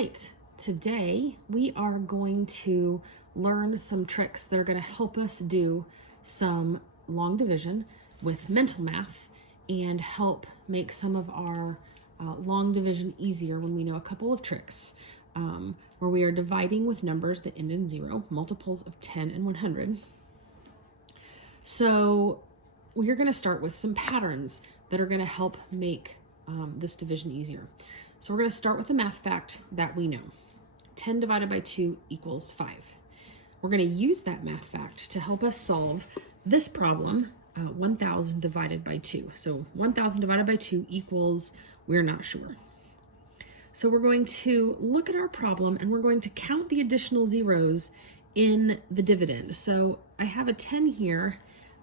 right, today we are going to learn some tricks that are going to help us do some long division with mental math and help make some of our long division easier when we know a couple of tricks where we are dividing with numbers that end in 0, multiples of 10 and 100. So we're going to start with some patterns that are going to help make this division easier. So we're going to start with a math fact that we know. 10 divided by 2 equals 5. We're going to use that math fact to help us solve this problem, 1,000 divided by 2. So 1,000 divided by 2 equals, we're not sure. So we're going to look at our problem and we're going to count the additional zeros in the dividend. So I have a 10 here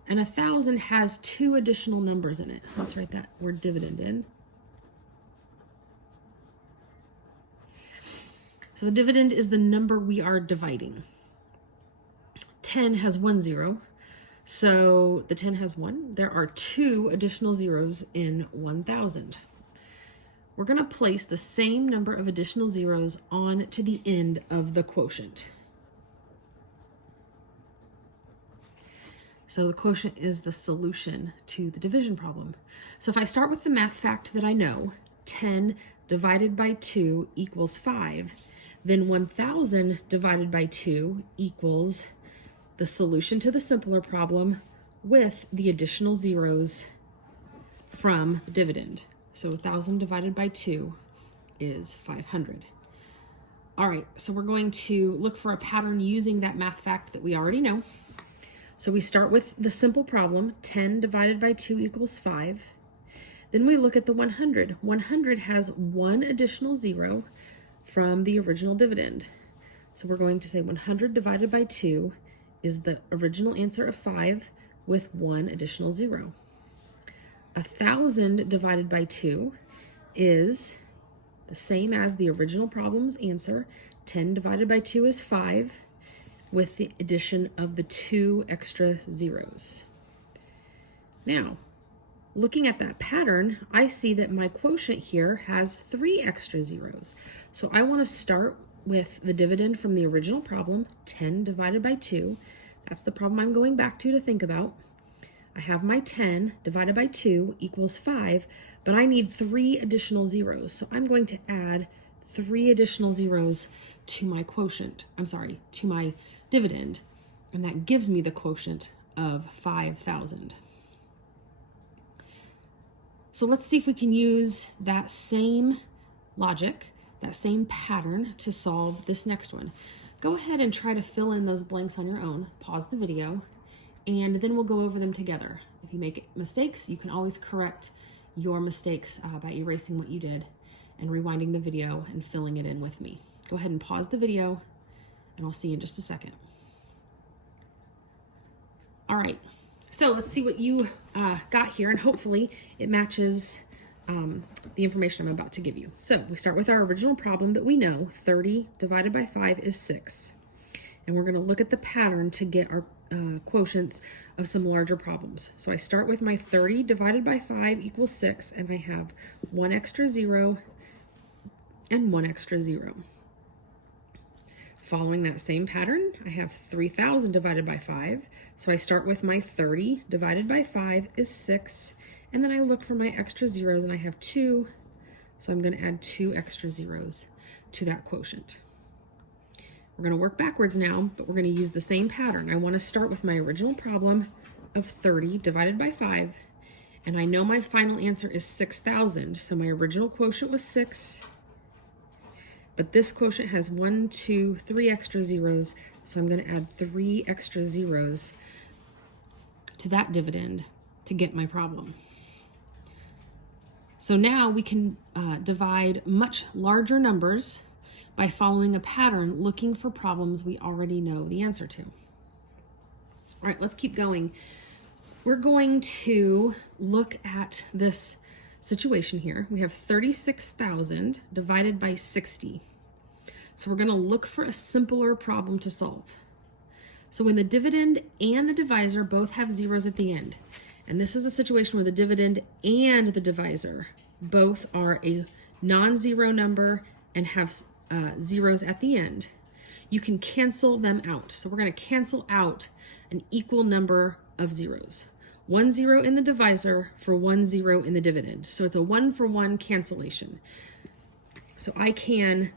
and 1,000 has 2 additional numbers in it. Let's write that word dividend in. So the dividend is the number we are dividing. 10 has 1 0, so the 10 has 1. There are 2 additional zeros in 1,000. We're going to place the same number of additional zeros on to the end of the quotient. So the quotient is the solution to the division problem. So if I start with the math fact that I know, 10 divided by 2 equals 5, then 1,000 divided by 2 equals the solution to the simpler problem with the additional zeros from the dividend. So 1,000 divided by 2 is 500. All right, so we're going to look for a pattern using that math fact that we already know. So we start with the simple problem, 10 divided by 2 equals 5. Then we look at the 100. 100 has 1 additional zero from the original dividend. So we're going to say 100 divided by 2 is the original answer of 5 with 1 additional zero. 1,000 divided by 2 is the same as the original problem's answer. 10 divided by 2 is 5 with the addition of the 2 extra zeros. Now, looking at that pattern, I see that my quotient here has 3 extra zeros. So I want to start with the dividend from the original problem, 10 divided by 2. That's the problem I'm going back to think about. I have my 10 divided by 2 equals 5, but I need 3 additional zeros. So I'm going to add 3 additional zeros to my quotient, to my dividend, and that gives me the quotient of 5,000. So let's see if we can use that same logic, that same pattern to solve this next one. Go ahead and try to fill in those blanks on your own. Pause the video, and then we'll go over them together. If you make mistakes, you can always correct your mistakes by erasing what you did and rewinding the video and filling it in with me. Go ahead and pause the video, and I'll see you in just a second. All right. So let's see what you got here, and hopefully it matches the information I'm about to give you. So we start with our original problem that we know, 30 divided by 5 is 6. And we're going to look at the pattern to get our quotients of some larger problems. So I start with my 30 divided by 5 equals 6, and I have 1 extra 0 and 1 extra 0. Following that same pattern, I have 3,000 divided by 5. So I start with my 30 divided by 5 is 6. And then I look for my extra zeros and I have 2. So I'm going to add 2 extra zeros to that quotient. We're going to work backwards now, but we're going to use the same pattern. I want to start with my original problem of 30 divided by 5. And I know my final answer is 6,000. So my original quotient was 6. But this quotient has 1, 2, 3 extra zeros, so I'm going to add 3 extra zeros to that dividend to get my problem. So now we can divide much larger numbers by following a pattern looking for problems we already know the answer to. All right, let's keep going. We're going to look at this situation here. We have 36,000 divided by 60. So we're going to look for a simpler problem to solve. So when the dividend and the divisor both have zeros at the end, and this is a situation where the dividend and the divisor both are a non-zero number and have zeros at the end, you can cancel them out. So we're going to cancel out an equal number of zeros. 1 0 in the divisor for 1 0 in the dividend. So it's a 1-for-1 cancellation. So I can,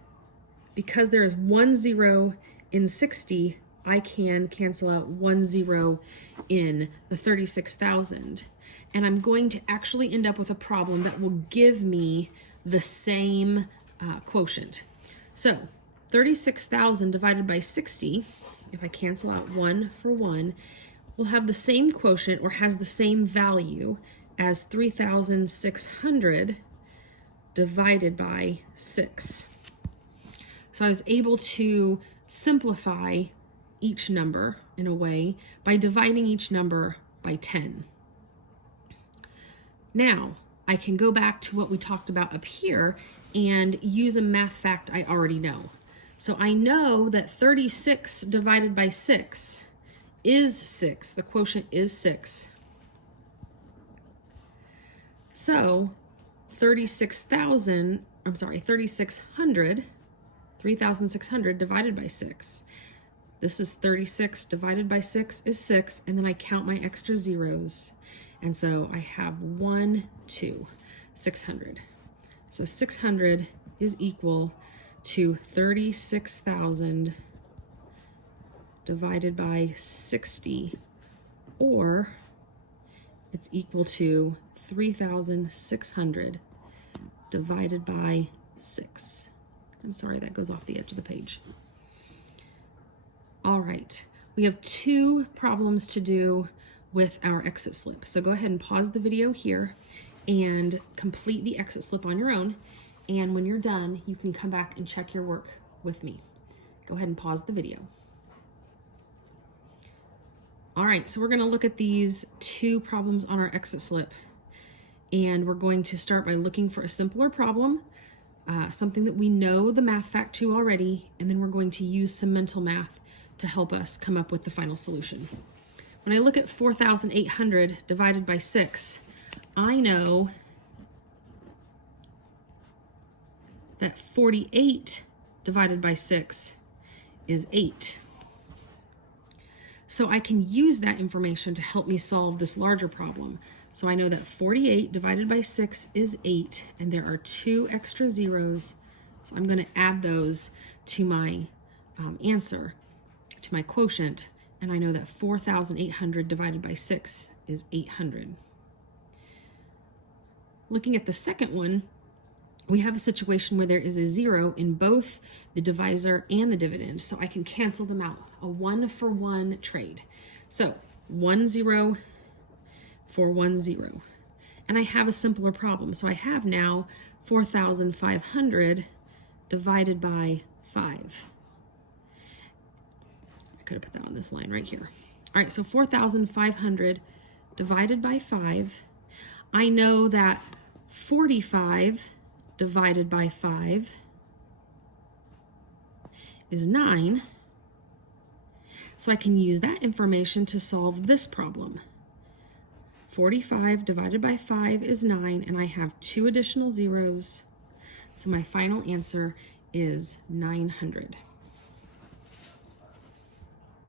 because there is 1 0 in 60, I can cancel out 1 0 in the 36,000. And I'm going to actually end up with a problem that will give me the same quotient. So 36,000 divided by 60, if I cancel out 1 for 1, will have the same quotient, or has the same value as 3,600 divided by 6. So I was able to simplify each number in a way by dividing each number by 10. Now I can go back to what we talked about up here and use a math fact I already know. So I know that 36 divided by 6 is 6. The quotient is 6. So 3,600 divided by 6. This is 36 divided by 6 is 6, and then I count my extra zeros. And so I have 1, 2, 600. So 600 is equal to 36,000 divided by 60, or it's equal to 3,600 divided by 6. I'm sorry, that goes off the edge of the page. All right, we have 2 problems to do with our exit slip. So go ahead and pause the video here and complete the exit slip on your own. And when you're done, you can come back and check your work with me. Go ahead and pause the video. All right, so we're going to look at these 2 problems on our exit slip. And we're going to start by looking for a simpler problem, something that we know the math fact to already, and then we're going to use some mental math to help us come up with the final solution. When I look at 4,800 divided by 6, I know that 48 divided by 6 is 8. So I can use that information to help me solve this larger problem. So I know that 48 divided by 6 is 8, and there are 2 extra zeros. So I'm going to add those to my answer, to my quotient, and I know that 4,800 divided by 6 is 800. Looking at the second one, we have a situation where there is a 0 in both the divisor and the dividend, so I can cancel them out. A 1-for-1 trade. So 1 0 for 1 0. And I have a simpler problem. So I have now 4,500 divided by 5. I could have put that on this line right here. All right, so 4,500 divided by 5. I know that 45 divided by 5 is 9. So I can use that information to solve this problem. 45 divided by 5 is 9, and I have 2 additional zeros. So my final answer is 900.